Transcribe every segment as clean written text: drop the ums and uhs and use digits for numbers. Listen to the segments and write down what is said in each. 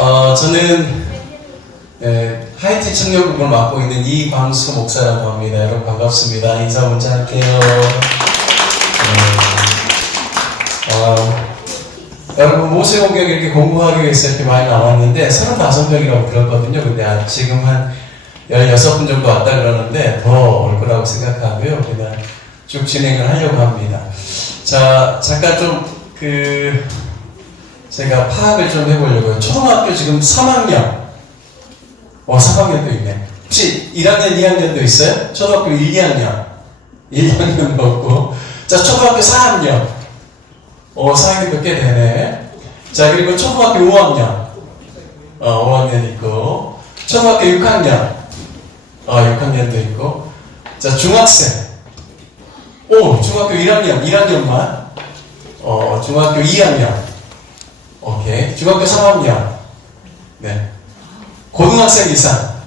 저는 하이틴 청년국을 맡고 있는 이광수 목사라고 합니다. 여러분 반갑습니다. 인사 먼저 할게요. 여러분 모세오경 이렇게 공부하기 위해서 이렇게 많이 나왔는데 35명이라고 들었거든요. 근데 지금 한 16분 정도 왔다 그러는데 더 올 거라고 생각하고요. 그냥 쭉 진행을 하려고 합니다. 자, 잠깐 좀 제가 파악을 좀 해보려고요. 초등학교 지금 3학년. 3학년도 있네. 혹시 1학년, 2학년도 있어요? 초등학교 1, 2학년. 1학년도 없고. 자, 초등학교 4학년. 4학년도 꽤 되네. 자, 그리고 초등학교 5학년. 5학년 있고. 초등학교 6학년. 6학년도 있고. 자, 중학생. 중학교 1학년, 1학년만. 중학교 2학년. 오케이. 중학교 3학년. 네. 고등학생 이상.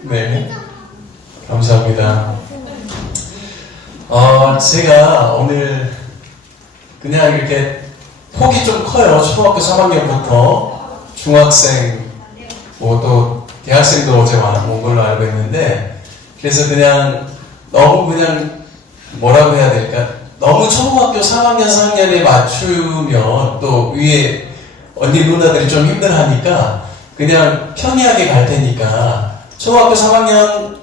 네. 감사합니다. 제가 오늘 그냥 이렇게 폭이 좀 커요. 초등학교 3학년부터 중학생, 또 대학생도 어제 온 걸로 알고 있는데, 그래서 그냥 너무 그냥 뭐라고 해야 될까? 너무 초등학교 3학년, 4학년에 맞추면 또 위에 언니 누나들이 좀 힘들어하니까 그냥 편리하게 갈 테니까 초등학교 3학년,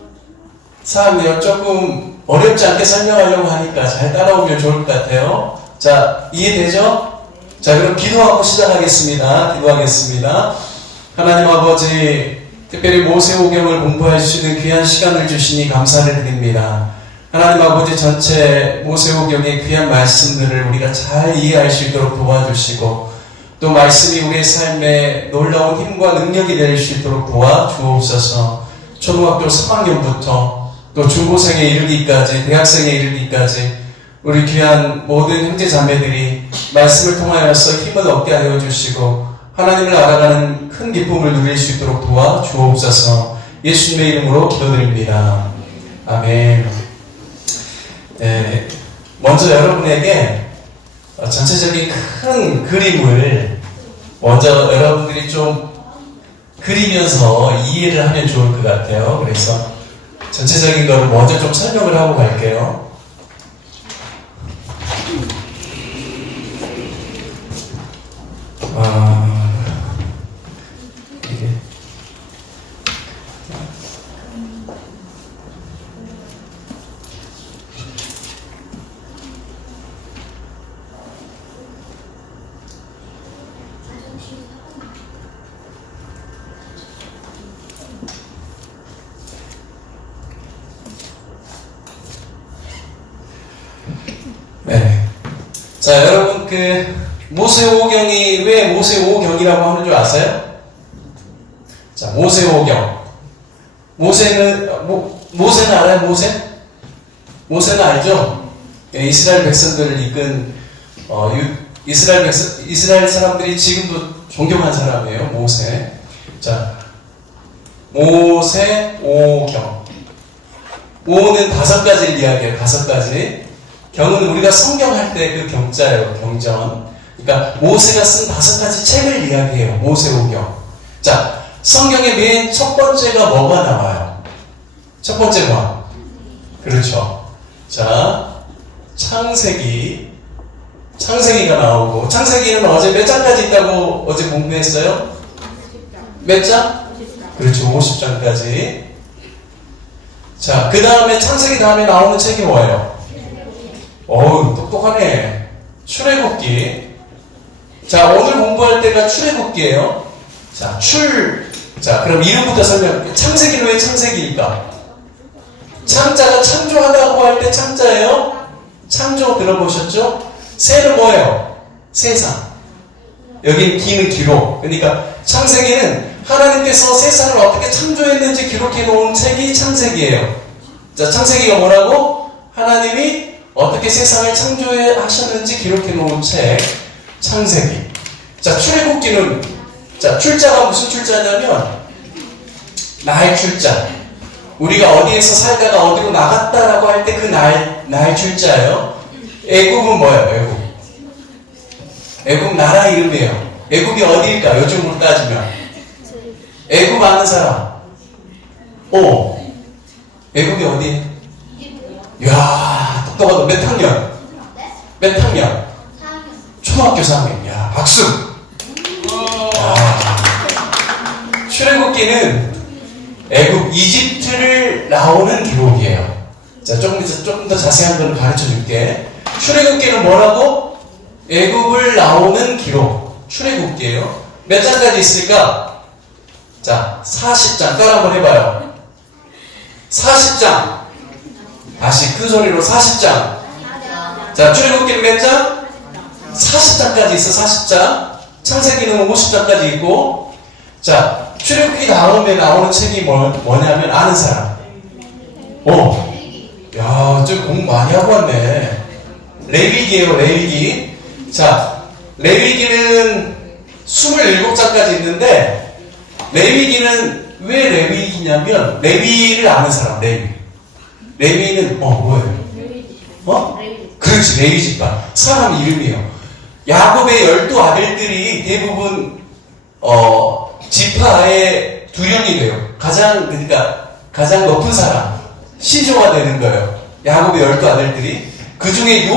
4학년 조금 어렵지 않게 설명하려고 하니까 잘 따라오면 좋을 것 같아요. 자, 이해되죠? 자, 그럼 기도하고 시작하겠습니다. 기도하겠습니다. 하나님 아버지, 특별히 모세오경을 공부할 수 있는 귀한 시간을 주시니 감사를 드립니다. 하나님 아버지, 전체 모세오경의 귀한 말씀들을 우리가 잘 이해할 수 있도록 도와주시고 또 말씀이 우리의 삶에 놀라운 힘과 능력이 될 수 있도록 도와주옵소서. 초등학교 3학년부터 또 중고생에 이르기까지, 대학생에 이르기까지 우리 귀한 모든 형제 자매들이 말씀을 통하여서 힘을 얻게 하여 주시고 하나님을 알아가는 큰 기쁨을 누릴 수 있도록 도와주옵소서. 예수님의 이름으로 기도드립니다. 아멘. 먼저 여러분에게 전체적인 큰 그림을 먼저 여러분들이 좀 그리면서 이해를 하면 좋을 것 같아요. 그래서 전체적인 거를 먼저 좀 설명을 하고 갈게요. 네. 자, 여러분 모세오경이 왜 모세오경이라고 하는 줄 아세요? 자, 모세오경. 모세는 알아요? 모세는 알죠? 이스라엘 백성들을 이끈 이스라엘 사람들이 지금도 존경한 사람이에요. 모세. 자, 모세오경. 오는 5가지를 이야기해요. 5가지. 경은 우리가 성경할 때 그 경자예요. 경전. 그러니까 모세가 쓴 5가지 책을 이야기해요. 모세오경. 자, 성경의 맨 첫 번째가 뭐가 나와요? 첫 번째 뭐? 그렇죠. 자, 창세기가 나오고, 창세기는 어제 몇 장까지 있다고 어제 공부했어요? 몇 장? 그렇죠. 50장까지. 자, 그 다음에 창세기 다음에 나오는 책이 뭐예요? 똑똑하네. 출애굽기. 자, 오늘 공부할 때가 출애굽기예요. 자, 그럼 이름부터 설명. 창세기는 왜 창세기일까? 창자가 창조하다고 할 때 창자예요. 창조 들어보셨죠? 세는 뭐예요? 세상. 여기 기는 기록. 그러니까 창세기는 하나님께서 세상을 어떻게 창조했는지 기록해 놓은 책이 창세기예요. 자, 창세기가 뭐라고? 하나님이 어떻게 세상을 창조하셨는지 기록해 놓은 책, 창세기. 자, 출애굽기는, 자, 출자가 무슨 출자냐면, 날 출자. 우리가 어디에서 살다가 어디로 나갔다라고 할 때 그 날 출자예요. 애굽은 뭐예요? 애굽 나라 이름이에요. 애굽이 어디일까? 요즘으로 따지면 애굽 아는 사람? 애굽이 어디? 이야, 똑똑하다. 몇 학년? 몇 학년? 초등학교 4학년. 야, 박수! 출애굽기는 애굽, 이집트를 나오는 기록이에요. 자, 조금 더 자세한 걸 가르쳐 줄게. 출애굽기는 뭐라고? 애굽을 나오는 기록. 출애굽기예요. 몇 장까지 있을까? 자, 40장. 따라 한번 해봐요. 40장. 다시 큰 소리로 40장. 자, 출애굽기는 몇 장? 40장까지 있어. 40장. 창세기는 50장까지 있고. 자, 출애굽기 다음에 나오는 책이 뭐냐면 아는 사람. 야, 저 공부 많이 하고 왔네. 레위기예요, 레위기. 자, 레위기는 27장까지 있는데, 레위기는 왜 레위기냐면, 레위를 아는 사람, 레위. 레위는, 뭐예요? 그렇지, 레위 지파. 사람 이름이에요. 야곱의 12아들들이 대부분, 지파의 두령이 돼요. 가장 높은 사람. 시조가 되는 거예요. 야곱의 12아들들이. 그 중에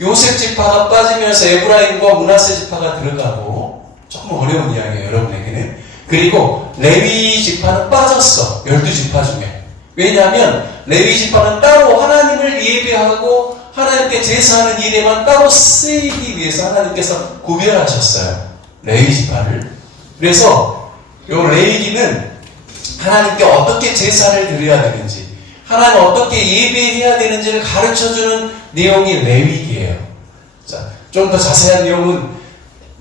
요셉 지파가 빠지면서 에브라임과 므낫세 지파가 들어가고, 조금 어려운 이야기예요, 여러분에게는. 그리고 레위 지파는 빠졌어. 12지파 중에. 왜냐하면 레위 지파는 따로 하나님을 예배하고 하나님께 제사하는 일에만 따로 쓰이기 위해서 하나님께서 구별하셨어요. 레위 지파를. 그래서 요 레위기는 하나님께 어떻게 제사를 드려야 되는지, 하나님 어떻게 예배해야 되는지를 가르쳐주는 내용이 레위기예요. 자, 좀 더 자세한 내용은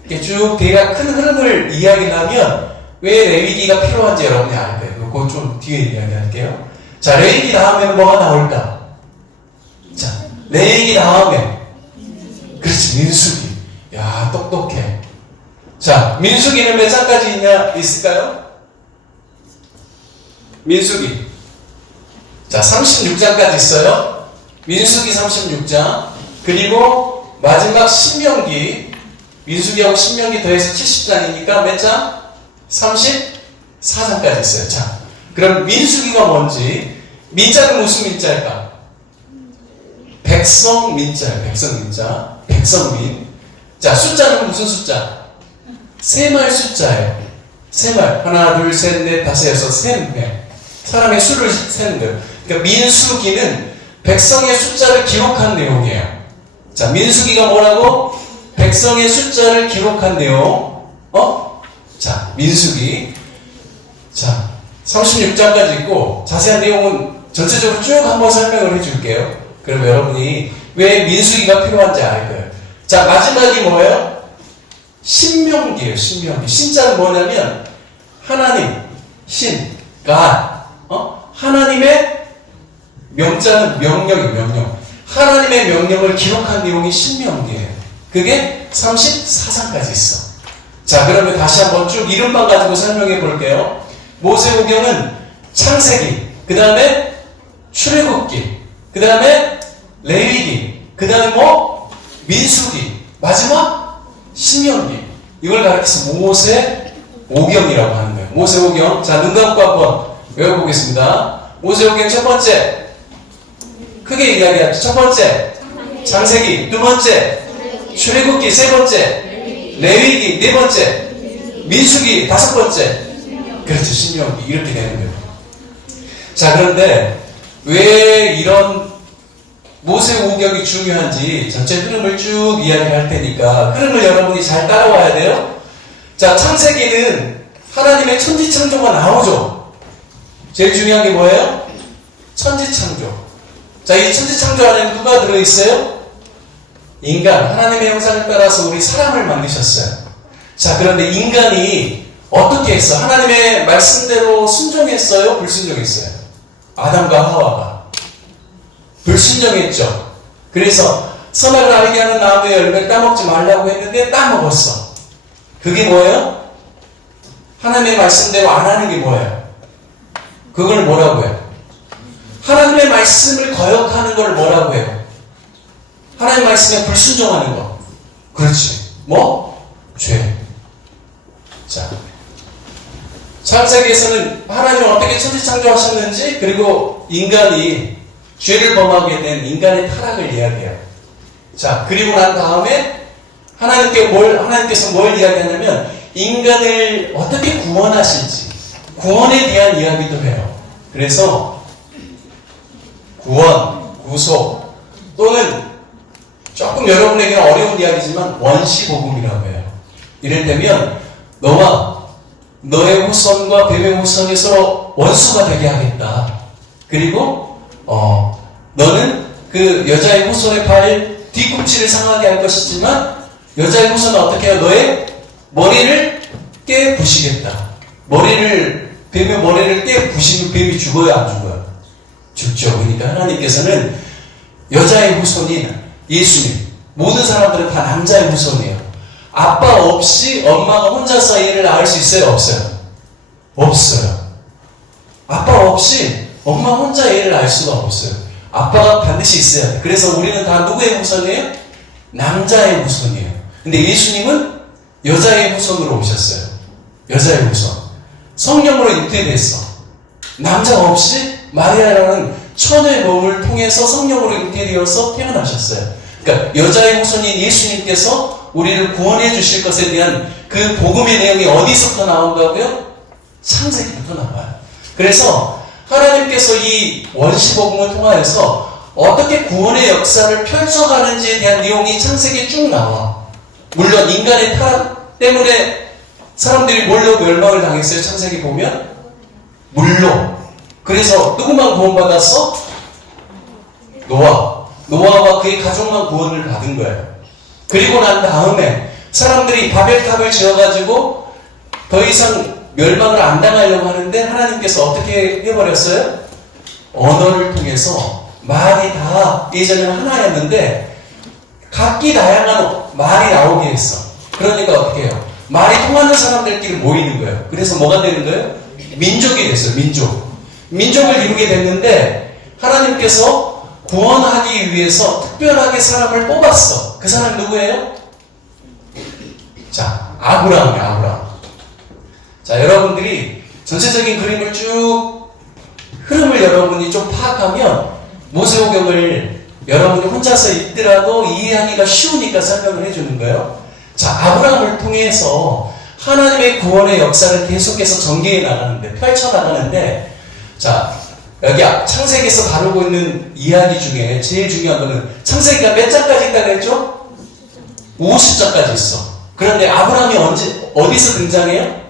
이렇게 쭉 대략 큰 흐름을 이야기를 하면 왜 레위기가 필요한지 여러분이 알 거예요. 그거 좀 뒤에 이야기할게요. 자, 레위기 다음에는 뭐가 나올까? 자, 레위기 다음에 그렇지, 민수기. 야, 똑똑해. 자, 민수기는 몇 장까지 있을까요? 민수기. 자, 36장까지 있어요. 민수기 36장. 그리고 마지막 신명기. 민수기하고 신명기 더해서 70장이니까 몇 장? 34장까지 있어요. 자, 그럼 민수기가 뭔지. 민자는 무슨 민자일까? 백성민자예요. 백성민자. 백성민. 자, 숫자는 무슨 숫자? 세말 숫자예요. 세말. 하나, 둘, 셋, 넷, 다섯, 여섯, 셈. 사람의 수를 세는 거예요. 그러니까 민수기는 백성의 숫자를 기록한 내용이에요. 자, 민수기가 뭐라고? 백성의 숫자를 기록한 내용. 자, 민수기. 자, 36장까지 있고 자세한 내용은 전체적으로 쭉 한번 설명을 해줄게요. 그러면 여러분이 왜 민수기가 필요한지 알 거예요. 자, 마지막이 뭐예요? 신명기예요. 신명기. 신자는 뭐냐면 하나님, 신, God. 하나님의 명자는 명령이에요. 명령. 하나님의 명령을 기록한 내용이 신명기예요. 그게 34장까지 있어. 자, 그러면 다시 한번 쭉 이름만 가지고 설명해 볼게요. 모세오경은 창세기, 그 다음에 출애굽기, 그 다음에 레위기, 그 다음에 민수기, 마지막 신명기. 이걸 가르쳐서 모세오경이라고 하는 거예요. 모세오경. 자, 눈 감고 한번 외워보겠습니다. 모세오경 첫 번째, 크게 이야기하죠. 첫 번째, 창세기. 두 번째, 출애굽기. 세 번째, 레위기. 네 번째, 민수기. 다섯 번째, 그렇죠, 신명기. 이렇게 되는 거예요. 자, 그런데 왜 이런 모세오경이 중요한지 전체 흐름을 쭉 이야기할 테니까 흐름을 여러분이 잘 따라와야 돼요. 자, 창세기는 하나님의 천지창조가 나오죠. 제일 중요한 게 뭐예요? 천지창조. 자, 이 천지창조 안에 누가 들어있어요? 인간, 하나님의 형상을 따라서 우리 사람을 만드셨어요. 자, 그런데 인간이 어떻게 했어? 하나님의 말씀대로 순종했어요? 불순종했어요? 아담과 하와가 불순종했죠. 그래서 선악을 알게 하는 나무의 열매를 따먹지 말라고 했는데 따먹었어. 그게 뭐예요? 하나님의 말씀대로 안 하는 게 뭐예요? 그걸 뭐라고 해요? 하나님의 말씀을 거역하는 걸 뭐라고 해요? 하나님의 말씀에 불순종하는 거. 그렇지. 뭐? 죄. 자, 창세기에서는 하나님은 어떻게 천지창조하셨는지, 그리고 인간이 죄를 범하게 된 인간의 타락을 이야기해요. 자, 그리고 난 다음에 하나님께서 뭘 이야기하냐면 인간을 어떻게 구원하실지, 구원에 대한 이야기도 해요. 그래서 구원, 구속, 또는 조금 여러분에게는 어려운 이야기지만 원시복음이라고 해요. 이를테면 너와 너의 후손과 뱀의 후손이 서로 원수가 되게 하겠다. 그리고 너는 그 여자의 후손의 발 뒤꿈치를 상하게 할 것이지만 여자의 후손은 어떻게 해요? 너의 머리를 깨 부시겠다. 뱀의 머리를 깨 부시면 뱀이 죽어요, 안 죽어요? 죽죠. 그러니까 하나님께서는 여자의 후손인 예수님, 모든 사람들은 다 남자의 후손이에요. 아빠 없이 엄마가 혼자서 애를 낳을 수 있어요? 없어요? 없어요. 아빠 없이 엄마 혼자 애를 낳을 수가 없어요. 아빠가 반드시 있어야 돼. 그래서 우리는 다 누구의 후손이에요? 남자의 후손이에요. 근데 예수님은 여자의 후손으로 오셨어요. 여자의 후손. 성령으로 잉태됐어. 남자 없이 마리아라는 천의 몸을 통해서 성령으로 잉태되어서 태어나셨어요. 그러니까 여자의 후손인 예수님께서 우리를 구원해 주실 것에 대한 그 복음의 내용이 어디서부터 나온다고요? 창세기부터 나와요. 그래서 하나님께서 이 원시복음을 통하여서 어떻게 구원의 역사를 펼쳐가는지에 대한 내용이 창세기에 쭉 나와. 물론 인간의 타락 때문에 사람들이 뭘로 멸망을 당했어요? 창세기 보면? 물로. 그래서 누구만 구원받았어? 노아와 그의 가족만 구원을 받은 거예요. 그리고 난 다음에 사람들이 바벨탑을 지어가지고 더 이상 멸망을 안 당하려고 하는데 하나님께서 어떻게 해버렸어요? 언어를 통해서 말이 다 예전에는 하나였는데 각기 다양한 말이 나오게 했어. 그러니까 어떻게 해요? 말이 통하는 사람들끼리 모이는 거예요. 그래서 뭐가 되는 거예요? 민족이 됐어요. 민족을 이루게 됐는데 하나님께서 구원하기 위해서 특별하게 사람을 뽑았어. 그 사람 누구예요? 자, 아브라함이에요. 자, 여러분들이 전체적인 그림을 쭉 흐름을 여러분이 좀 파악하면 모세오경을 여러분이 혼자서 읽더라도 이해하기가 쉬우니까 설명을 해주는 거예요. 자, 아브라함을 통해서 하나님의 구원의 역사를 계속해서 전개해 나가는데, 펼쳐 나가는데, 자, 여기 창세기에서 다루고 있는 이야기 중에 제일 중요한 거는 창세기가 몇 장까지 있다고 했죠? 50장까지 있어. 그런데 아브라함이 어디서 등장해요?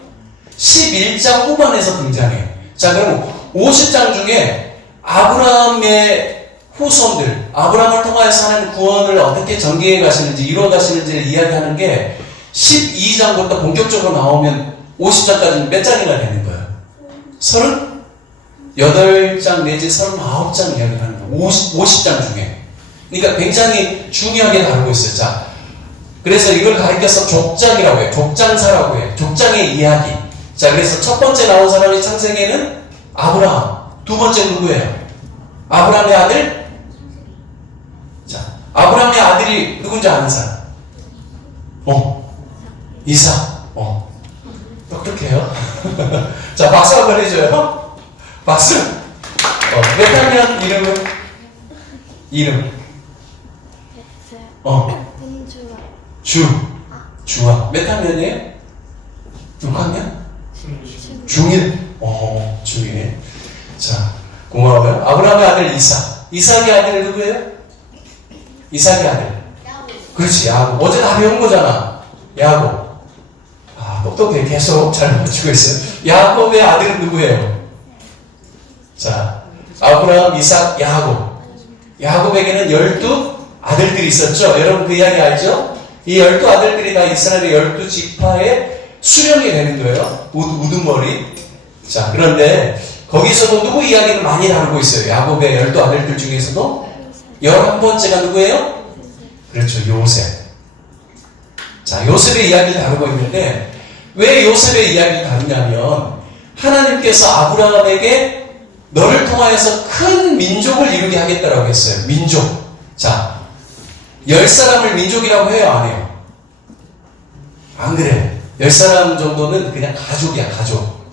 11장 후반에서 등장해요. 자, 그럼 50장 중에 아브라함의 후손들, 아브라함을 통하여서 하나님 구원을 어떻게 전개해 가시는지, 이루어 가시는지를 이야기하는 게 12장부터 본격적으로 나오면 50장까지는 몇 장이나 되는 거예요? 38장 내지 39장 이야기하는 거예요. 50장 중에. 그러니까 굉장히 중요하게 다루고 있어요. 자, 그래서 이걸 가리켜서 족장이라고 해요. 족장사라고 해요. 족장의 이야기. 자, 그래서 첫 번째 나온 사람이 창세기에는 아브라함. 두 번째 누구예요? 아브라함의 아들? 자, 아브라함의 아들이 누군지 아는 사람? 이삭. 똑똑해요. 자, 박수 한번 해줘요. 박수. 몇 학년 이름은? 주아. 몇 학년이에요? 6학년? 중1. 중1. 자, 고마워요. 아브라함의 아들 이삭. 이삭의 아들 누구예요? 이삭의 아들. 그렇지, 야곱. 어제 다 배운 거잖아. 야곱. 똑똑해. 계속 잘 맞추고 있어요. 야곱의 아들은 누구예요? 자, 아브라함, 이삭, 야곱. 야곱에게는 12아들들이 있었죠. 여러분 그 이야기 알죠? 이 12아들들이 다 이스라엘의 12지파의 수령이 되는 거예요. 우두머리. 자, 그런데 거기서도 누구 이야기를 많이 다루고 있어요. 야곱의 12아들들 중에서도 11번째가 누구예요? 그렇죠. 요셉. 자, 요셉의 이야기를 다루고 있는데 왜 요셉의 이야기를 다루냐면 하나님께서 아브라함에게 너를 통하여서 큰 민족을 이루게 하겠다라고 했어요. 민족. 자, 10사람을 민족이라고 해요? 안 해요? 안 그래요. 10사람 정도는 그냥 가족이야, 가족.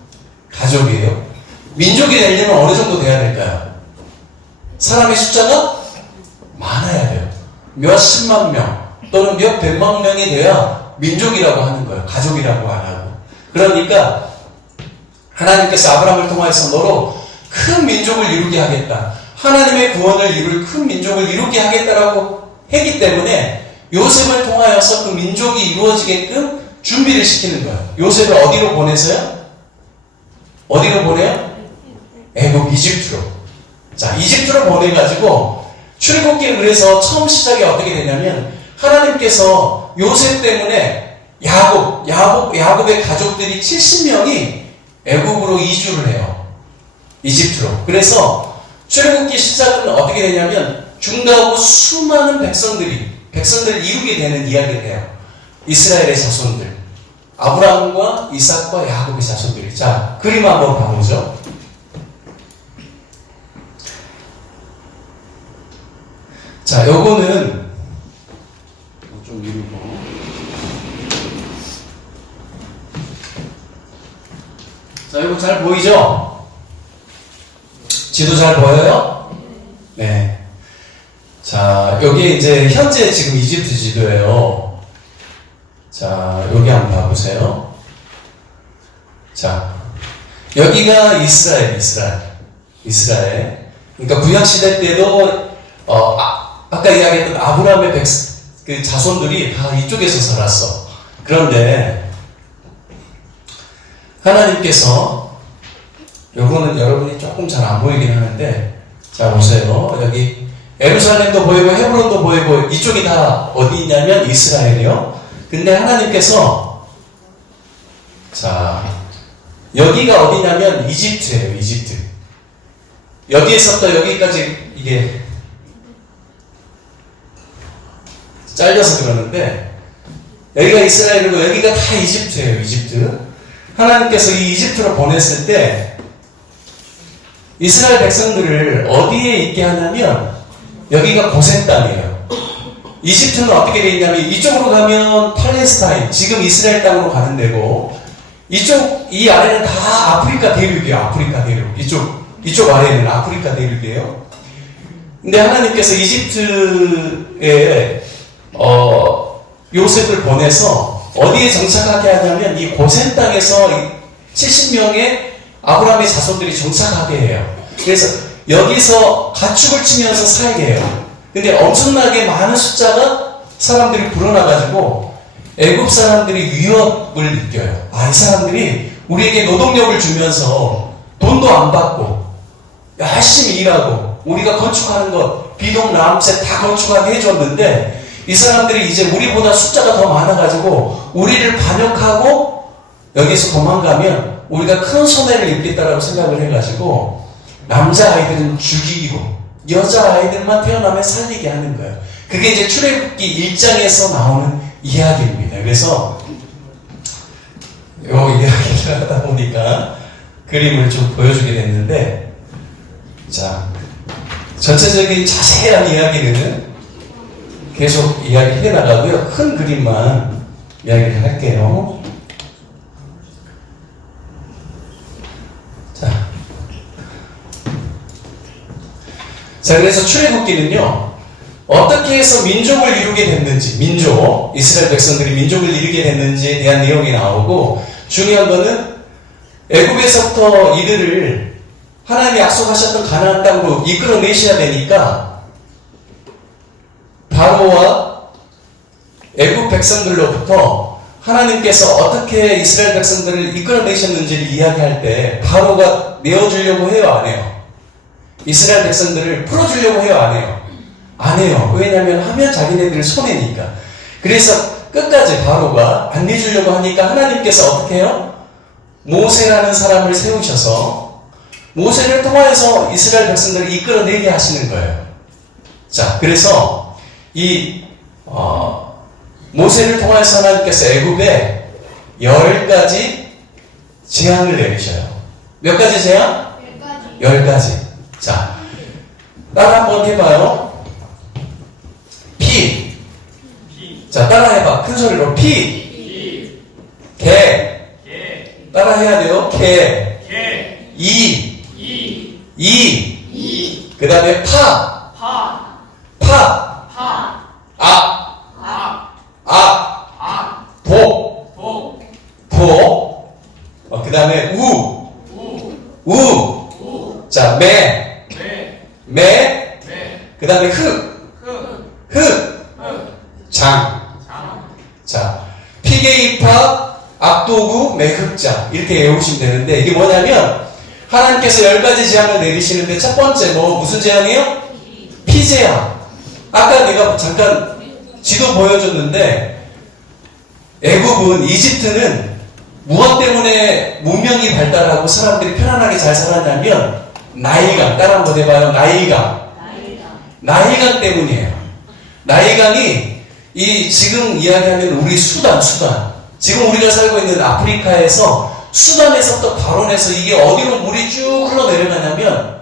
가족이에요. 민족이 되려면 어느 정도 돼야 될까요? 사람의 숫자가 많아야 돼요. 몇십만 명 또는 몇 백만 명이 돼야 민족이라고 하는 거예요. 가족이라고 안 하고. 그러니까 하나님께서 아브라함을 통하여서 너로 큰 민족을 이루게 하겠다. 하나님의 구원을 이룰 큰 민족을 이루게 하겠다라고 했기 때문에 요셉을 통하여서 그 민족이 이루어지게끔 준비를 시키는 거예요. 요셉을 어디로 보내서요? 어디로 보내요? 애굽 이집트로. 자, 이집트로 보내가지고 출애굽기를 그래서 처음 시작이 어떻게 되냐면 하나님께서 요셉 때문에 야곱의 가족들이 70명이 애굽으로 이주를 해요. 이집트로. 그래서 출애굽기 시작은 어떻게 되냐면 중다하고 수많은 백성들을 이루게 되는 이야기를 해요. 이스라엘의 자손들. 아브라함과 이삭과 야곱의 자손들이. 자, 그림 한번 봐보죠. 자, 요거는 좀 이루고. 자, 이거 잘 보이죠? 지도 잘 보여요? 네. 자, 여기 이제 현재 지금 이집트 지도예요. 자, 여기 한번 봐보세요. 자, 여기가 이스라엘. 그러니까 구약시대 때도, 아까 이야기했던 아브라함의 그 자손들이 다 이쪽에서 살았어. 그런데, 하나님께서, 요거는 여러분이 조금 잘 안 보이긴 하는데, 자, 보세요. 여기, 예루살렘도 보이고, 헤브론도 보이고, 이쪽이 다 어디 있냐면 이스라엘이요. 근데 하나님께서, 자, 여기가 어디냐면 이집트예요, 이집트. 여기에서부터 여기까지 이게 잘려서 그러는데, 여기가 이스라엘이고 여기가 다 이집트예요, 이집트. 하나님께서 이 이집트로 보냈을 때, 이스라엘 백성들을 어디에 있게 하냐면, 여기가 고센 땅이에요. 이집트는 어떻게 되어 있냐면 이쪽으로 가면 팔레스타인, 지금 이스라엘 땅으로 가는 데고 이 아래는 다 아프리카 대륙이에요. 아프리카 대륙. 이쪽 아래는 아프리카 대륙이에요. 근데 하나님께서 이집트에 요셉을 보내서 어디에 정착하게 하냐면 이 고센 땅에서 70명의 아브라함의 자손들이 정착하게 해요. 그래서 여기서 가축을 치면서 살게 해요. 근데 엄청나게 많은 숫자가 사람들이 불어나가지고 애굽 사람들이 위협을 느껴요. 이 사람들이 우리에게 노동력을 주면서 돈도 안 받고 열심히 일하고 우리가 건축하는 것, 비동, 람셋 다 건축하게 해줬는데 이 사람들이 이제 우리보다 숫자가 더 많아가지고 우리를 반역하고 여기서 도망가면 우리가 큰 손해를 입겠다라고 생각을 해가지고 남자아이들은 죽이고 여자아이들만 태어나면 살리게 하는 거예요. 그게 이제 출애굽기 1장에서 나오는 이야기입니다. 그래서 요 이야기를 하다 보니까 그림을 좀 보여주게 됐는데, 자, 전체적인 자세한 이야기는 계속 이야기해 나가고요. 큰 그림만 이야기를 할게요. 자, 그래서 출애굽기는요, 어떻게 해서 민족을 이루게 됐는지, 이스라엘 백성들이 민족을 이루게 됐는지에 대한 내용이 나오고, 중요한 거는 애굽에서부터 이들을 하나님이 약속하셨던 가나안 땅으로 이끌어내셔야 되니까 바로와 애굽 백성들로부터 하나님께서 어떻게 이스라엘 백성들을 이끌어내셨는지를 이야기할 때 바로가 내어주려고 해요, 안 해요? 이스라엘 백성들을 풀어주려고 해요, 안 해요? 안 해요. 왜냐하면 하면 자기네들 손해니까. 그래서 끝까지 바로가 안 내주려고 하니까 하나님께서 어떻게 해요? 모세라는 사람을 세우셔서 모세를 통하여서 이스라엘 백성들을 이끌어내게 하시는 거예요. 자, 그래서 모세를 통하여서 하나님께서 애굽에 10가지 재앙을 내리셔요. 몇 가지 재앙? 10가지. 자, 따라 한번 해봐요. 피. 자, 따라 해봐. 큰 소리로. 피. 개. 따라 해야 돼요. 개. 다음에 파, 도. 그 다음에 자, 그 다음에 장. 자, 피게이파, 악도구, 매흑자. 이렇게 외우시면 되는데, 이게 뭐냐면, 하나님께서 10가지 재앙을 내리시는데, 첫 번째, 무슨 재앙이에요? 피재앙. 아까 내가 잠깐 지도 보여줬는데, 애굽은, 이집트는 무엇 때문에 문명이 발달하고 사람들이 편안하게 잘 살았냐면, 나일강. 따라 한번 해봐요. 나일강 때문이에요. 나일강이 지금 이야기하면 우리 수단. 지금 우리가 살고 있는 아프리카에서 수단에서부터 발원해서 이게 어디로 물이 쭉 흘러내려가냐면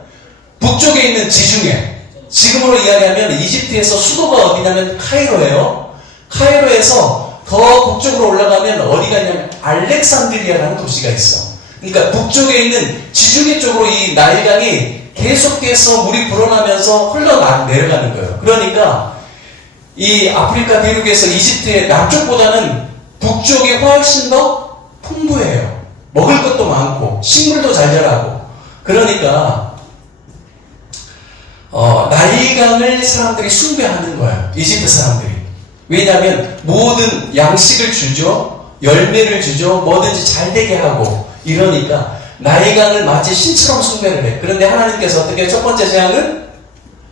북쪽에 있는 지중해. 지금으로 이야기하면 이집트에서 수도가 어디냐면 카이로예요. 카이로에서 더 북쪽으로 올라가면 어디가 있냐면 알렉산드리아라는 도시가 있어. 그러니까 북쪽에 있는 지중해 쪽으로 이 나일강이 계속해서 물이 불어나면서 흘러내려가는 거예요. 그러니까 이 아프리카 대륙에서 이집트의 남쪽보다는 북쪽이 훨씬 더 풍부해요. 먹을 것도 많고 식물도 잘 자라고. 그러니까 나일강을 사람들이 숭배하는 거예요. 이집트 사람들이. 왜냐하면 모든 양식을 주죠. 열매를 주죠. 뭐든지 잘 되게 하고 이러니까 나일강을 마치 신처럼 숭배를 해. 그런데 하나님께서 어떻게 첫 번째 재앙은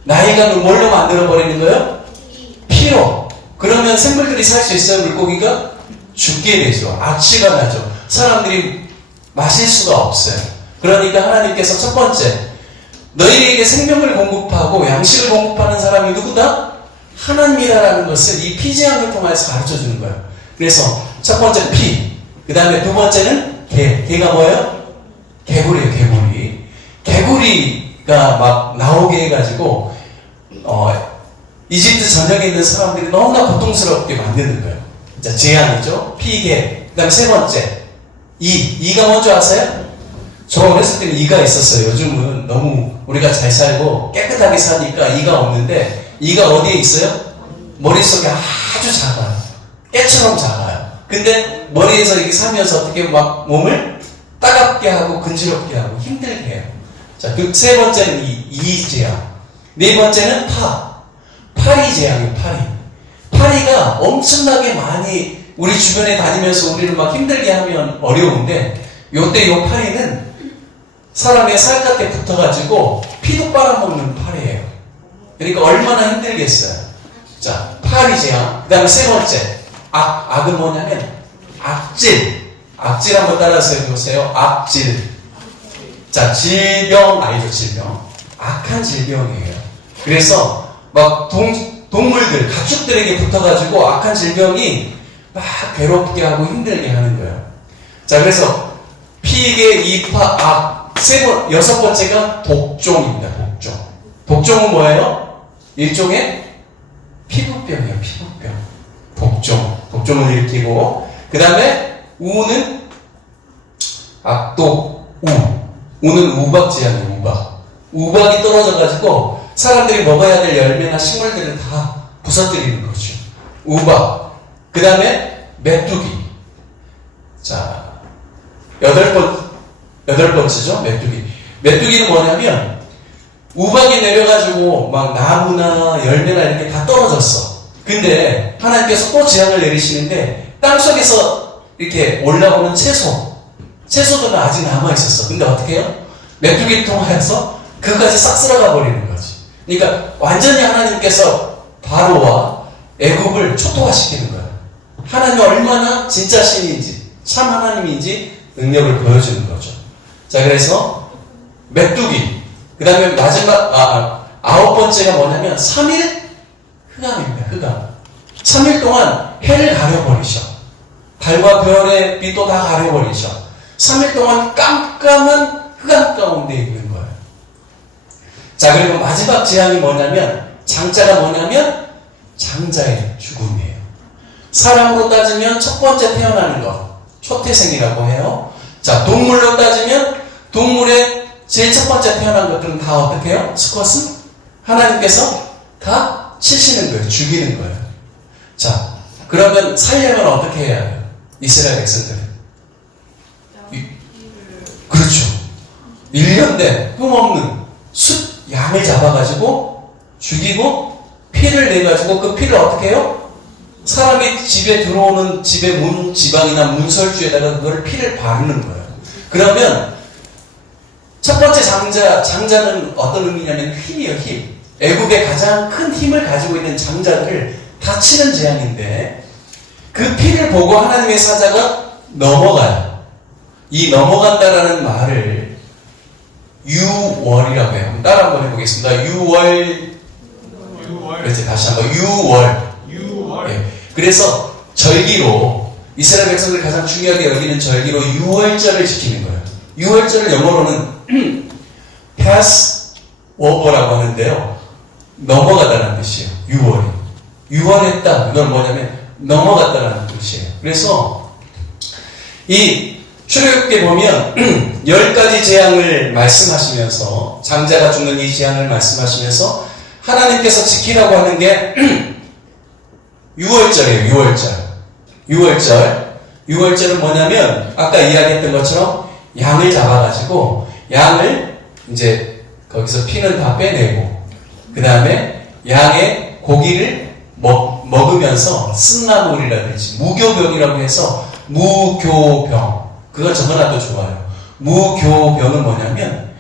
나일강을 뭘로 만들어버리는 거예요? 피로. 그러면 생물들이 살 수 있어요? 물고기가? 죽게 되죠. 악취가 나죠. 사람들이 마실 수가 없어요. 그러니까 하나님께서 첫 번째, 너희에게 생명을 공급하고 양식을 공급하는 사람이 누구다? 하나님이라는 것을 이 피재앙을 통해서 가르쳐 주는 거예요. 그래서 첫 번째 피, 그 다음에 두 번째는 개가 뭐예요? 개구리예요. 개구리가 막 나오게 해가지고 이집트 전역에 있는 사람들이 너무나 고통스럽게 만드는 거예요. 자, 재앙이죠. 피개. 그 다음에 세 번째, 이가 뭔지 아세요? 저 어렸을 때는 이가 있었어요. 요즘은 너무 우리가 잘 살고 깨끗하게 사니까 이가 없는데, 이가 어디에 있어요? 머릿속에 아주 작아요. 깨처럼 작아요. 근데 머리에서 이렇게 살면서 어떻게 막 몸을 따갑게 하고 근지럽게 하고 힘들게 해요. 자, 그 세 번째는 이 재앙. 네 번째는 파리 재앙이에요. 파리가 엄청나게 많이 우리 주변에 다니면서 우리를 막 힘들게 하면 어려운데, 요때 요 파리는 사람의 살갗에 붙어가지고 피도 빨아먹는 파리예요. 그러니까 얼마나 힘들겠어요. 자, 파리 재앙. 그 다음에 세 번째, 악은 뭐냐면 악질. 악질 한번 따라서 해보세요. 악질. 자, 질병 아니죠, 질병. 악한 질병이에요. 그래서 막 동물들, 가축들에게 붙어가지고 악한 질병이 막 괴롭게 하고 힘들게 하는 거예요. 자, 그래서 피계, 이파, 악. 여섯 번째가 독종입니다. 독종은 뭐예요? 일종의 피부병이에요. 피부병. 독종을 일으키고, 그 다음에 우는 우는 우박 재앙이에요. 우박이 떨어져가지고 사람들이 먹어야 될 열매나 식물들을 다 부서뜨리는 거죠. 우박. 그 다음에 메뚜기. 자, 여덟 번째죠. 메뚜기는 뭐냐면 우박이 내려가지고 막 나무나 열매나 이렇게 다 떨어졌어. 근데 하나님께서 또 재앙을 내리시는데 땅속에서 이렇게 올라오는 채소들은 아직 남아있었어. 근데 어떻게 해요? 메뚜기를 통해서 그것까지 싹 쓸어가 버리는 거지. 그러니까 완전히 하나님께서 바로와 애굽을 초토화시키는 거야. 하나님이 얼마나 진짜 신인지, 참 하나님인지 능력을 보여주는 거죠. 자, 그래서 메뚜기. 그 다음에 마지막 아홉 번째가 뭐냐면 3일 흑암입니다. 흑암. 3일 동안 해를 가려버리셔. 달과 별의 빛도 다 가려버리셔. 3일 동안 깜깜한 흑암 가운데 있는 거예요. 자, 그리고 마지막 재앙이 뭐냐면, 장자가 뭐냐면 장자의 죽음이에요. 사람으로 따지면 첫 번째 태어나는 것, 초태생이라고 해요. 자, 동물로 따지면 동물의 제일 첫 번째 태어난 것들은 다 어떻게 해요? 스쿼스? 하나님께서 다 치시는 거예요. 죽이는 거예요. 자, 그러면 살려면 어떻게 해야 해요? 이스라엘 백성들은. 그렇죠. 1년 된 흠없는 양을 잡아가지고 죽이고 피를 내가지고 그 피를 어떻게 해요? 사람이 집에 들어오는 집의 문 지방이나 문설주에다가 그걸 피를 바르는 거예요. 그러면 첫 번째 장자는 어떤 의미냐면 힘이에요. 힘. 애국의 가장 큰 힘을 가지고 있는 장자들을 다 치는 재앙인데 그 피를 보고 하나님의 사자가 넘어가요. 이 넘어간다라는 말을 유월이라고 해요. 따라 한번 해보겠습니다. 유월. 그래서 다시 한번 유월. 예. 그래서 절기로 이스라엘 백성들 가장 중요하게 여기는 절기로 유월절을 지키는 거예요. 유월절을 영어로는 Passover라고 하는데요. 넘어가다라는 뜻이에요. 유월이. 유월했다. 이건 뭐냐면 넘어갔다라는 뜻이에요. 그래서 이 출애굽기에 보면 10가지 재앙을 말씀하시면서 장자가 죽는 이 재앙을 말씀하시면서 하나님께서 지키라고 하는 게 6월절이에요. 6월절. 6월절은 뭐냐면 아까 이야기했던 것처럼 양을 잡아가지고 양을 이제 거기서 피는 다 빼내고 그 다음에 양의 고기를 먹으면서 쓴나물이라든지 무교병이라고 해서 무교병 그거 적어놔도 좋아요. 무교병은 뭐냐면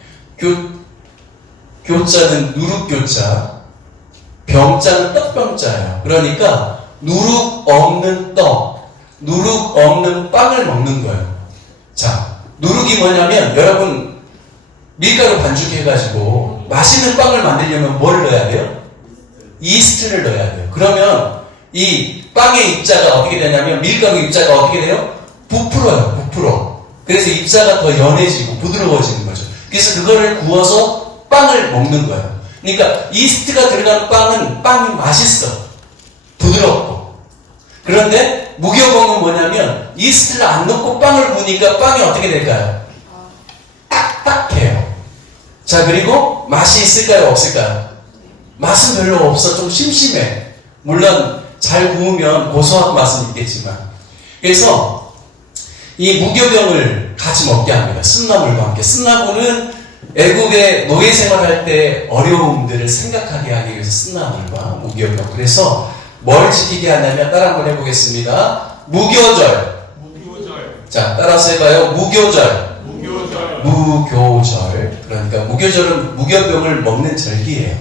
교자는 누룩교자 병자는 떡병자예요. 그러니까 누룩 없는 떡 누룩 없는 빵을 먹는 거예요. 자, 누룩이 뭐냐면 여러분 밀가루 반죽해가지고 맛있는 빵을 만들려면 뭘 넣어야 돼요? 이스트를 넣어야 돼요. 그러면 이 빵의 입자가 어떻게 되냐면 밀가루 입자가 어떻게 돼요? 부풀어요. 부풀어. 그래서 입자가 더 연해지고 부드러워지는 거죠. 그래서 그거를 구워서 빵을 먹는 거예요. 그러니까 이스트가 들어간 빵은 빵이 맛있어. 부드럽고. 그런데 무교병은 뭐냐면 이스트를 안 넣고 빵을 구우니까 빵이 어떻게 될까요? 딱딱해요. 자, 그리고 맛이 있을까요? 없을까요? 맛은 별로 없어. 좀 심심해. 물론 잘 구우면 고소한 맛은 있겠지만. 그래서 이 무교병을 같이 먹게 합니다. 쓴나물과 함께. 쓴나물은 애국의 노예 생활할 때 어려움들을 생각하게 하기 위해서 쓴나물과 무교병. 그래서 뭘 지키게 하냐면 따라 한번 해보겠습니다. 무교절. 자, 따라서 해봐요. 무교절. 무교절. 그러니까 무교절은 무교병을 먹는 절기예요.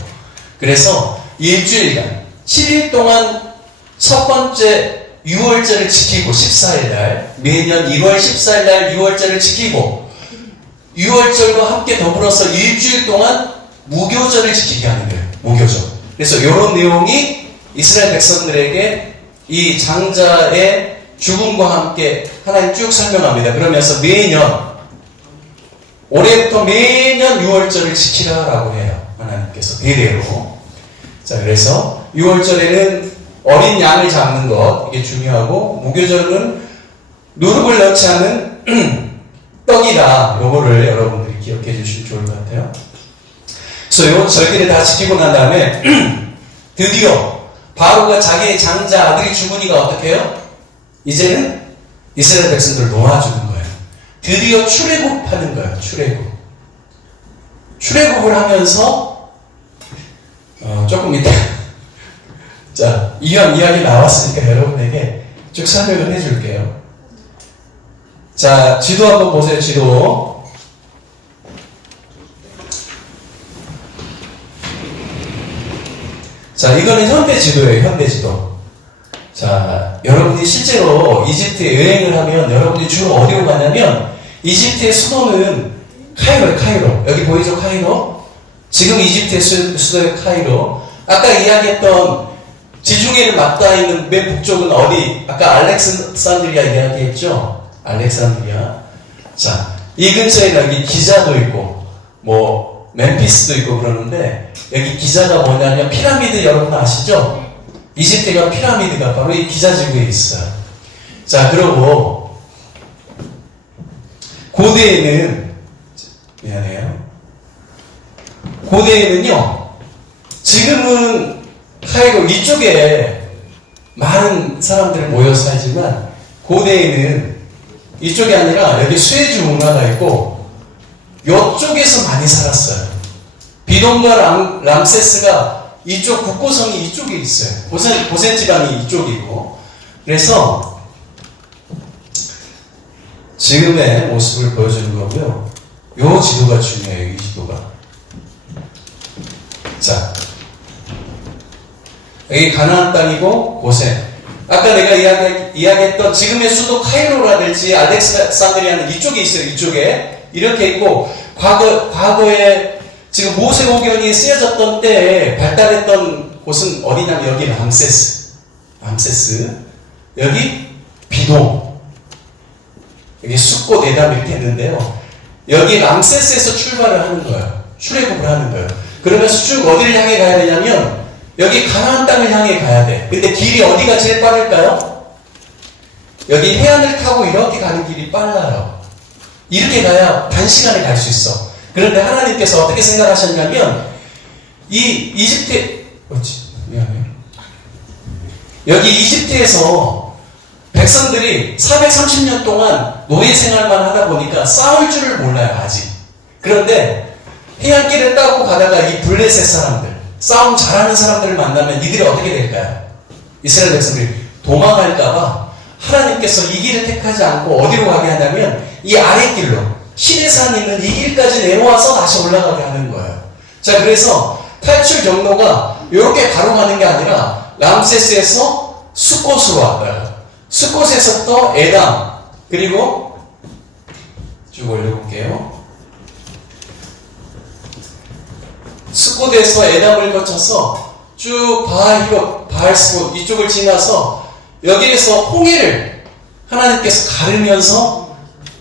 그래서 일주일간 7일 동안 첫 번째 6월절을 지키고 14일날 매년 1월 14일날 6월절을 지키고 6월절과 함께 더불어서 일주일 동안 무교절을 지키게 하는 거예요. 무교절. 그래서 이런 내용이 이스라엘 백성들에게 이 장자의 죽음과 함께 하나님 쭉 설명합니다. 그러면서 매년 올해부터 매년 6월절을 지키라라고 해요. 하나님께서 대대로. 자, 그래서 6월절에는 어린 양을 잡는 것 이게 중요하고 무교절은 누룩을 넣지 않은 떡이다. 요거를 여러분들이 기억해 주시면 좋을 것 같아요. 그래서 요 절기를 다 지키고 난 다음에 드디어 바로가 자기의 장자 아들이 죽으니까 어떻게 해요? 이제는 이스라엘 백성들을 놓아주는 거예요. 드디어 출애굽하는 거예요. 출애굽을 하면서 조금 이따 자, 이런 이야기 나왔으니까 여러분에게 쭉 설명을 해줄게요. 자, 지도 한번 보세요. 지도. 자, 이거는 현대 지도예요. 현대 지도. 자, 여러분이 실제로 이집트에 여행을 하면 여러분이 주로 어디로 가냐면 이집트의 수도는 카이로예요. 카이로. 여기 보이죠? 카이로. 지금 이집트의 수도의 카이로. 아까 이야기했던 지중해를 맞닿아 있는 맨 북쪽은 어디? 아까 알렉산드리아 이야기했죠? 알렉산드리아. 자, 이 근처에 여기 기자도 있고, 뭐, 멤피스도 있고 그러는데, 여기 기자가 뭐냐면 피라미드 여러분 아시죠? 이집트가 피라미드가 바로 이 기자지구에 있어요. 자, 그러고, 고대에는요, 지금은 카이로 이쪽에 많은 사람들이 모여 살지만 고대에는 이쪽이 아니라 여기 수에즈 운하가 있고 이쪽에서 많이 살았어요. 비돔과 람세스가 이쪽 국고성이 이쪽에 있어요. 고센 지방이 이쪽이고. 그래서 지금의 모습을 보여주는 거고요. 요 지도가 중요해요. 이 지도가. 자, 여기 가나안 땅이고 고센. 아까 내가 이야기했던 지금의 수도 카이로라든지 알렉산드리아는 이쪽에 있어요. 이쪽에 이렇게 있고 과거에 지금 모세오경이 쓰여졌던 때에 발달했던 곳은 어디냐면 여기 람세스, 여기 비돔, 여기 숫꽃 에담 이렇게 했는데요. 여기 람세스에서 출발을 하는 거예요. 출애굽을 하는 거예요. 그러면서 쭉 어디를 향해 가야 되냐면 여기 가나안 땅을 향해 가야 돼. 근데 길이 어디가 제일 빠를까요? 여기 해안을 타고 이렇게 가는 길이 빨라요. 이렇게 가야 단시간에 갈 수 있어. 그런데 하나님께서 어떻게 생각하셨냐면 이 미안해. 여기 이집트에서 백성들이 430년 동안 노예 생활만 하다 보니까 싸울 줄을 몰라요, 아직. 그런데 해안길을 따고 가다가 이 블레셋 사람들, 싸움 잘하는 사람들을 만나면 이들이 어떻게 될까요? 이스라엘 백성들이 도망갈까봐 하나님께서 이 길을 택하지 않고 어디로 가게 하냐면 이 아랫길로 시내산 있는 이 길까지 내려와서 다시 올라가게 하는 거예요. 자, 그래서 탈출 경로가 이렇게 바로 가는 게 아니라 람세스에서 숫곳으로 왔어요. 숫곳에서 또 에담, 그리고 쭉 올려볼게요. 숫곳에서 에담을 거쳐서 쭉 바알스곳 이쪽을 지나서 여기에서 홍해를 하나님께서 가르면서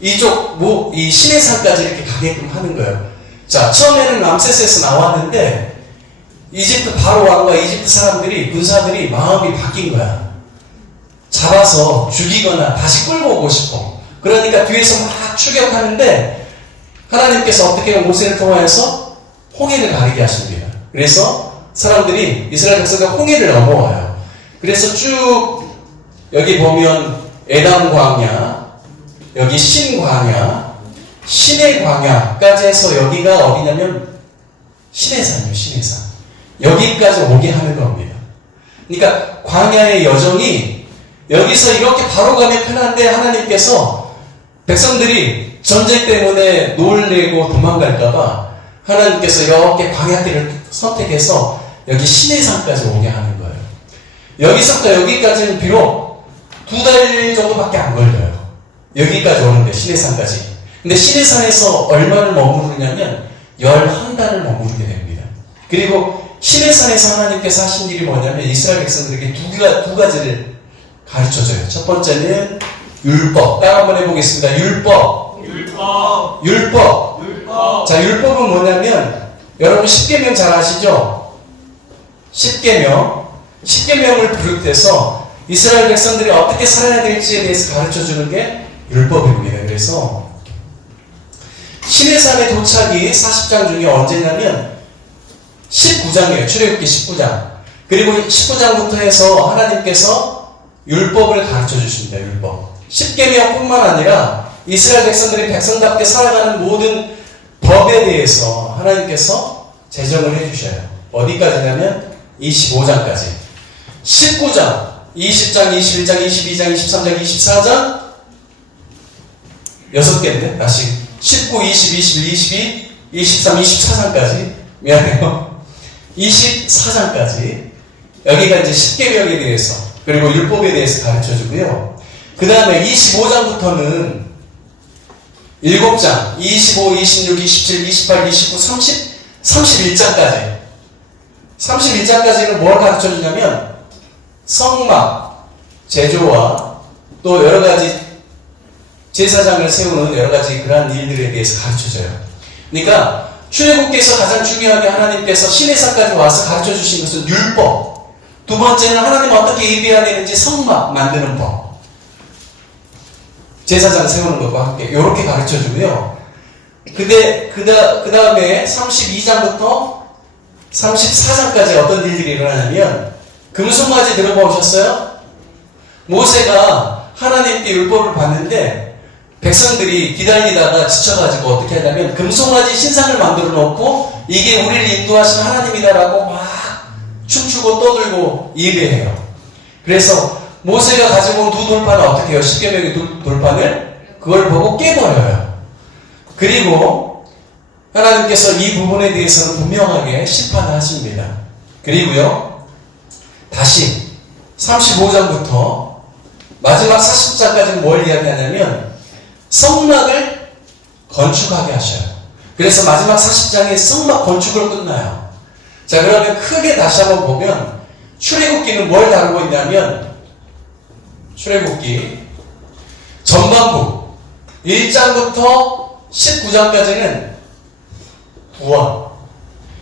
이쪽 이 시내산까지 이렇게 가게끔 하는 거예요. 자, 처음에는 람세스에서 나왔는데 이집트 바로 왕과 이집트 사람들이 군사들이 마음이 바뀐 거야. 잡아서 죽이거나 다시 끌고 오고 싶어. 그러니까 뒤에서 막 추격하는데 하나님께서 어떻게 모세를 통하여서 홍해를 가리게 하십니다. 그래서 사람들이 이스라엘 백성가 홍해를 넘어와요. 그래서 쭉 여기 보면 에담 광야, 여기 신 광야, 신의 광야까지 해서 여기가 어디냐면 시내산이에요. 시내산. 여기까지 오게 하는 겁니다. 그러니까 광야의 여정이 여기서 이렇게 바로 가면 편한데 하나님께서 백성들이 전쟁 때문에 놀래고 도망갈까봐 하나님께서 이렇게 광야길을 선택해서 여기 시내산까지 오게 하는 거예요. 여기서부터 여기까지는 비록 2달 정도밖에 안 걸려요. 여기까지 오는데 시내산까지. 근데 시내산에서 얼마를 머무르냐면 11달을 머무르게 됩니다. 그리고 시내산에서 하나님께서 하신 일이 뭐냐면 이스라엘 백성들에게 두 가지를 가르쳐줘요. 첫 번째는 율법. 따라 한번 해보겠습니다. 율법. 자, 율법은 뭐냐면 여러분 십계명 잘 아시죠? 십계명을 비롯해서 이스라엘 백성들이 어떻게 살아야 될지에 대해서 가르쳐주는 게 율법입니다. 그래서 시내산의 도착이 40장 중에 언제냐면 19장이에요. 출애굽기 19장. 그리고 19장부터 해서 하나님께서 율법을 가르쳐 주십니다. 율법. 십계명뿐만 아니라 이스라엘 백성들이 백성답게 살아가는 모든 법에 대해서 하나님께서 제정을 해주셔요. 어디까지냐면 25장까지. 19장, 20장, 21장, 22장, 23장, 24장 6개인데 다시 19, 20, 21, 22, 23, 24장까지 미안해요. 24장까지 여기가 이제 십계명에 대해서 그리고 율법에 대해서 가르쳐주고요. 그 다음에 25장부터는 7장, 25, 26, 27, 28, 29, 30, 31장까지. 31장까지는 뭘 가르쳐 주냐면 성막, 제조와 또 여러가지 제사장을 세우는 여러가지 그러한 일들에 대해서 가르쳐 줘요. 그러니까 출애굽기에서 가장 중요하게 하나님께서 시내산까지 와서 가르쳐 주신 것은 율법. 두 번째는 하나님 어떻게 예배해야 되는지 성막 만드는 법. 제사장 세우는 것과 함께 이렇게 가르쳐 주고요. 그 다음에 32장부터 34장까지 어떤 일들이 일어나냐면, 금송아지 들어보셨어요? 모세가 하나님께 율법을 받는데 백성들이 기다리다가 지쳐가지고 어떻게 하냐면 금송아지 신상을 만들어 놓고 이게 우리를 인도하신 하나님이다라고 막 춤추고 떠들고 예배해요. 그래서 모세가 가지고 온 두 돌판을 어떻게 해요? 십계명의 두 돌판을 그걸 보고 깨버려요. 그리고 하나님께서 이 부분에 대해서는 분명하게 심판을 하십니다. 그리고요, 다시 35장부터 마지막 40장까지는 뭘 이야기하냐면 성막을 건축하게 하셔요. 그래서 마지막 40장이 성막 건축으로 끝나요. 자, 그러면 크게 다시 한번 보면 출애굽기는 뭘 다루고 있냐면 출애굽기 전반부 1장부터 19장까지는 구원,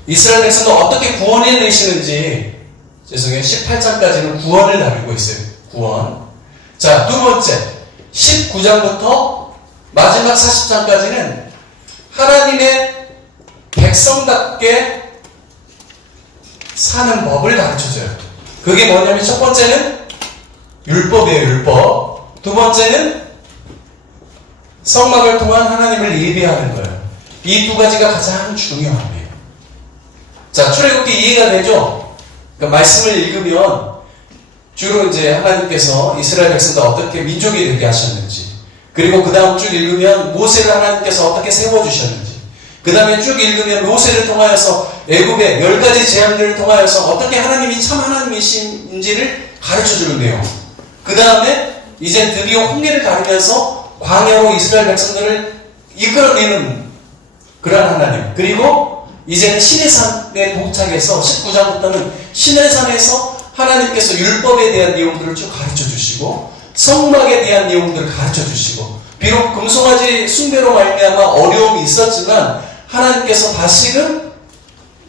이스라엘 백성도 어떻게 구원해 내시는지, 죄송해요, 18장까지는 구원을 다루고 있어요. 구원. 자, 두 번째 19장부터 마지막 40장까지는 하나님의 백성답게 사는 법을 가르쳐줘요. 그게 뭐냐면 첫 번째는 율법이에요. 율법. 두 번째는 성막을 통한 하나님을 예배하는 거예요. 이 두 가지가 가장 중요합니다. 자, 출애굽기 이해가 되죠? 그러니까 말씀을 읽으면 주로 이제 하나님께서 이스라엘 백성들 어떻게 민족이 되게 하셨는지, 그리고 그 다음 쭉 읽으면 모세를 하나님께서 어떻게 세워주셨는지, 그 다음에 쭉 읽으면 모세를 통하여서 애굽의 10가지 재앙들을 통하여서 어떻게 하나님이 참 하나님이신지를 가르쳐주는 내용, 그 다음에 이제 드디어 홍해를 가르면서 광야로 이스라엘 백성들을 이끌어내는 그런 하나님, 그리고 이제는 시내산에 도착해서 19장부터는 시내산에서 하나님께서 율법에 대한 내용들을 쭉 가르쳐 주시고 성막에 대한 내용들을 가르쳐 주시고, 비록 금송아지 숭배로 말미암아 어려움이 있었지만 하나님께서 다시금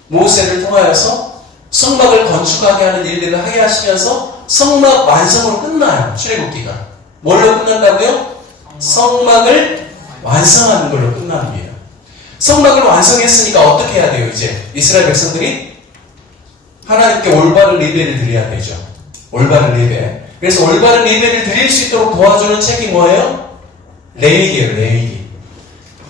모세를 통하여서 성막을 건축하게 하는 일들을 하게 하시면서 성막 완성으로 끝나요. 출애굽기가 뭘로 끝난다고요? 성막을 완성하는 걸로 끝납니다. 성막을 완성했으니까 어떻게 해야 돼요? 이제 이스라엘 백성들이 하나님께 올바른 예배를 드려야 되죠. 올바른 예배. 그래서 올바른 예배를 드릴 수 있도록 도와주는 책이 뭐예요? 레위기예요. 레위기.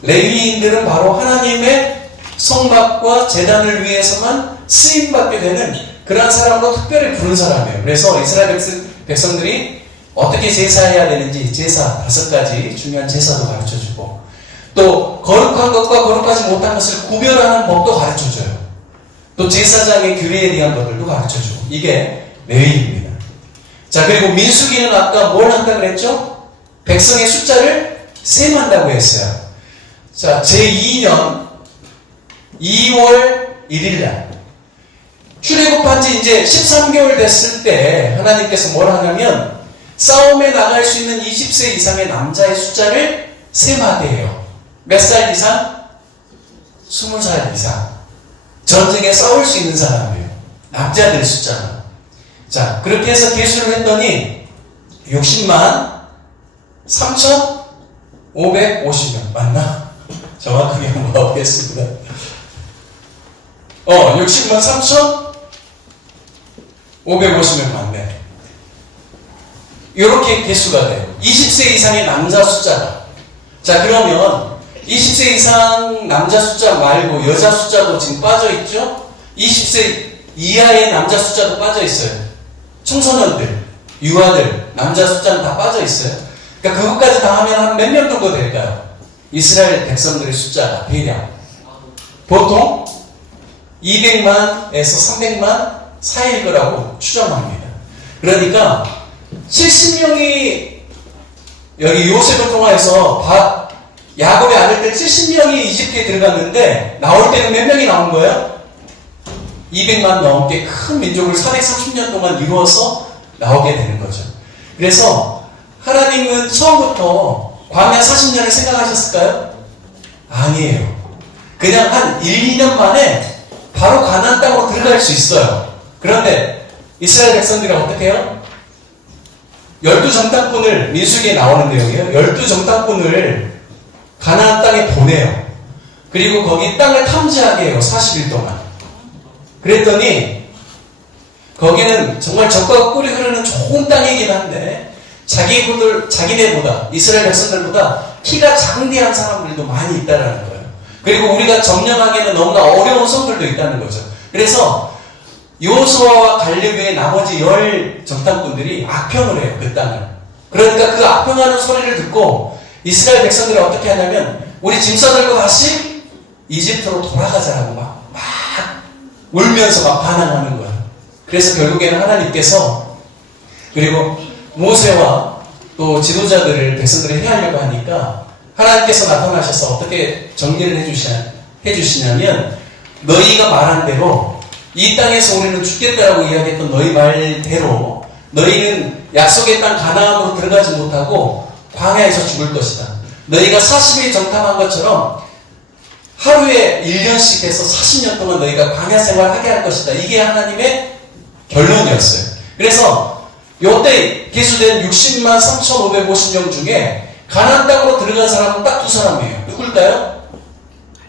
레위인들은 바로 하나님의 성막과 제단을 위해서만 쓰임받게 되는 그러한 사람으로 특별히 부른 사람이에요. 그래서 이스라엘 백성들이 어떻게 제사해야 되는지 제사 5가지 중요한 제사도 가르쳐주고, 또 거룩한 것과 거룩하지 못한 것을 구별하는 법도 가르쳐줘요. 또 제사장의 규례에 대한 것들도 가르쳐주고, 이게 레위기입니다. 자, 그리고 민수기는 아까 뭘 한다고 그랬죠? 백성의 숫자를 셈한다고 했어요. 자, 제2년 2월 1일날 출애굽한 지 이제 13개월 됐을 때 하나님께서 뭘 하냐면 싸움에 나갈 수 있는 20세 이상의 남자의 숫자를 셈하게 해요. 몇 살 이상? 20살 이상. 전쟁에 싸울 수 있는 사람이에요. 남자들 숫자는. 자, 그렇게 해서 계수를 했더니 60만 3,550명. 맞나? 정확하게 한번 봐보겠습니다. 60만 3,550명 맞네. 이렇게 개수가 돼요. 20세 이상의 남자 숫자가. 자, 그러면 20세 이상 남자 숫자 말고 여자 숫자도 지금 빠져있죠? 20세 이하의 남자 숫자도 빠져있어요. 청소년들, 유아들, 남자 숫자는 다 빠져있어요. 그러니까 그것까지 다 하면 한 몇 명 정도 될까요? 이스라엘 백성들의 숫자가 대략. 보통 200만에서 300만 사이일 거라고 추정합니다. 그러니까 70명이 여기 요셉을 통해서 야곱의 아들들 70명이 이집트에 들어갔는데 나올 때는 몇 명이 나온 거예요? 200만 넘게 큰 민족을 430년 동안 이루어서 나오게 되는 거죠. 그래서 하나님은 처음부터 광야 40년을 생각하셨을까요? 아니에요. 그냥 한 1, 2년 만에 바로 가나안 땅으로 들어갈 수 있어요. 그런데 이스라엘 백성들이 어떻게 해요? 12정탐꾼을, 민수기에 나오는 내용이에요. 12정탐꾼을 가나안 땅에 보내요. 그리고 거기 땅을 탐지하게 해요. 40일 동안. 그랬더니 거기는 정말 적과 꿀이 흐르는 좋은 땅이긴 한데 자기네보다 이스라엘 백성들보다 키가 장대한 사람들도 많이 있다라는 거예요. 그리고 우리가 점령하기에는 너무나 어려운 성들도 있다는 거죠. 그래서 여호수아와 갈렙 외에 나머지 10 정탐꾼들이 악평을 해요. 그 땅을. 그러니까 그 악평하는 소리를 듣고 이스라엘 백성들이 어떻게 하냐면 우리 짐 싸들고 다시 이집트로 돌아가자라고 막 울면서 막 반항하는 거예요. 그래서 결국에는 하나님께서 그리고 모세와 또 지도자들을 백성들이 해하려고 하니까 하나님께서 나타나셔서 어떻게 정리를 해주시냐면 너희가 말한 대로 이 땅에서 우리는 죽겠다라고 이야기했던 너희 말대로 너희는 약속의 땅 가나안으로 들어가지 못하고 광야에서 죽을 것이다. 너희가 40일 정탐한 것처럼 하루에 1년씩 해서 40년 동안 너희가 광야 생활하게 할 것이다. 이게 하나님의 결론이었어요. 그래서 요때 기수된 60만 3,550명 중에 가나안 땅으로 들어간 사람은 딱 2사람이에요. 누굴까요?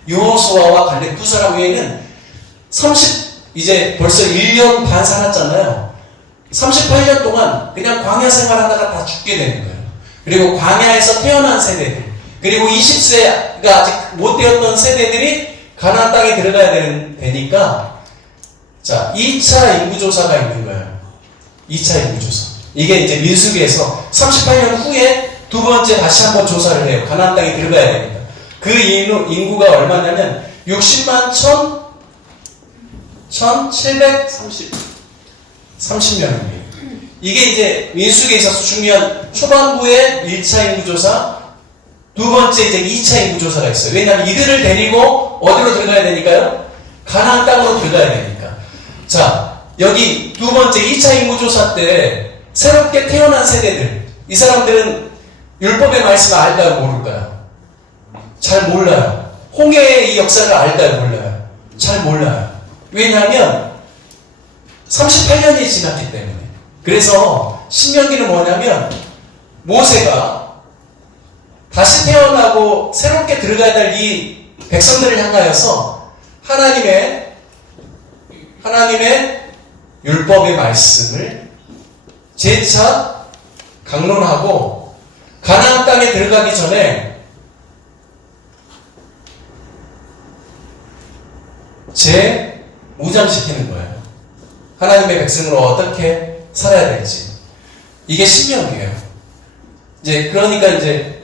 여호수아와 갈렙 2사람 외에는 이제 벌써 1년 반 살았잖아요. 38년 동안 그냥 광야 생활하다가 다 죽게 되는 거예요. 그리고 광야에서 태어난 세대들, 그리고 20세가 아직 못 되었던 세대들이 가나안 땅에 들어가야 되니까 자, 2차 인구조사가 있는 거예요. 2차 인구조사. 이게 이제 민수기에서 38년 후에 두 번째 다시 한번 조사를 해요. 가나안 땅에 들어가야 되니까. 그 인구가 얼마냐면 60만 1,730명입니다. 이게 이제 민수기에 있어서 중요한 초반부의 1차 인구조사, 두 번째 이제 2차 인구조사가 있어요. 왜냐하면 이들을 데리고 어디로 들어가야 되니까요? 가나안 땅으로 들어가야 되니까. 자, 여기 두 번째 2차 인구조사 때 새롭게 태어난 세대들, 이 사람들은 율법의 말씀을 알까요? 모를까요? 잘 몰라요. 홍해의 이 역사를 알까요? 몰라요? 잘 몰라요. 왜냐하면 38년이 지났기 때문에. 그래서 신명기는 뭐냐면 모세가 다시 태어나고 새롭게 들어가야 될 이 백성들을 향하여서 하나님의 율법의 말씀을 재차 강론하고 가나안 땅에 들어가기 전에 재무장시키는 거예요. 하나님의 백성으로 어떻게 살아야 될지. 이게 신명기예요. 그러니까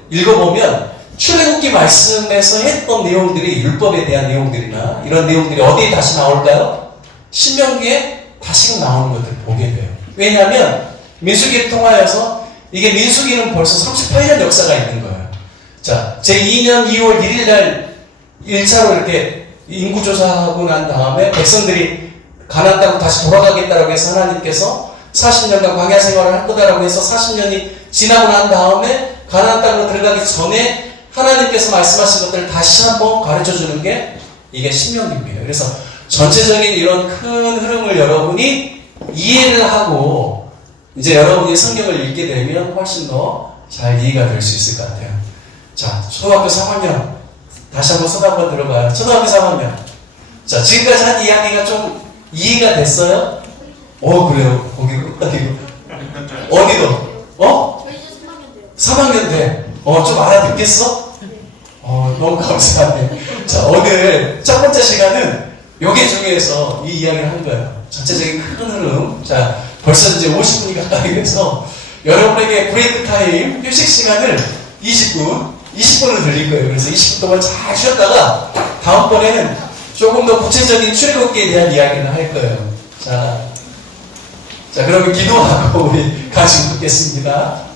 읽어보면 출애굽기 말씀에서 했던 내용들이 율법에 대한 내용들이나 이런 내용들이 어디에 다시 나올까요? 신명기에 다시금 나오는 것들을 보게 돼요. 왜냐하면 민수기를 통하여서 이게 민수기는 벌써 38년 역사가 있는 거예요. 자, 제2년 2월 1일 날 1차로 이렇게 인구조사하고 난 다음에 백성들이 가나안 땅으로 다시 돌아가겠다라고 해서 하나님께서 40년간 광야 생활을 할 거다라고 해서 40년이 지나고 난 다음에 가나안 땅으로 들어가기 전에 하나님께서 말씀하신 것들을 다시 한번 가르쳐 주는 게 이게 신명기입니다. 그래서 전체적인 이런 큰 흐름을 여러분이 이해를 하고 이제 여러분이 성경을 읽게 되면 훨씬 더 잘 이해가 될 수 있을 것 같아요. 자, 초등학교 3학년 다시 한번 손 한번 들어봐요. 초등학교 3학년. 자, 지금까지 한 이야기가 좀 이해가 됐어요? 그래요. 어디도? 저희 이제 3학년 돼요. 3학년 돼. 좀 알아듣겠어? 너무 감사하네. 자, 오늘 첫 번째 시간은 요게 중요해서 이 이야기를 한 거예요. 전체적인 큰 흐름. 자, 벌써 이제 50분이 가까이 돼서 여러분에게 브레이크 타임, 휴식 시간을 20분을 드릴 거예요. 그래서 20분 동안 잘 쉬었다가 다음번에는 조금 더 구체적인 출애굽기에 대한 이야기를 할 거예요. 자, 그러면 기도하고 우리 같이 묻겠습니다.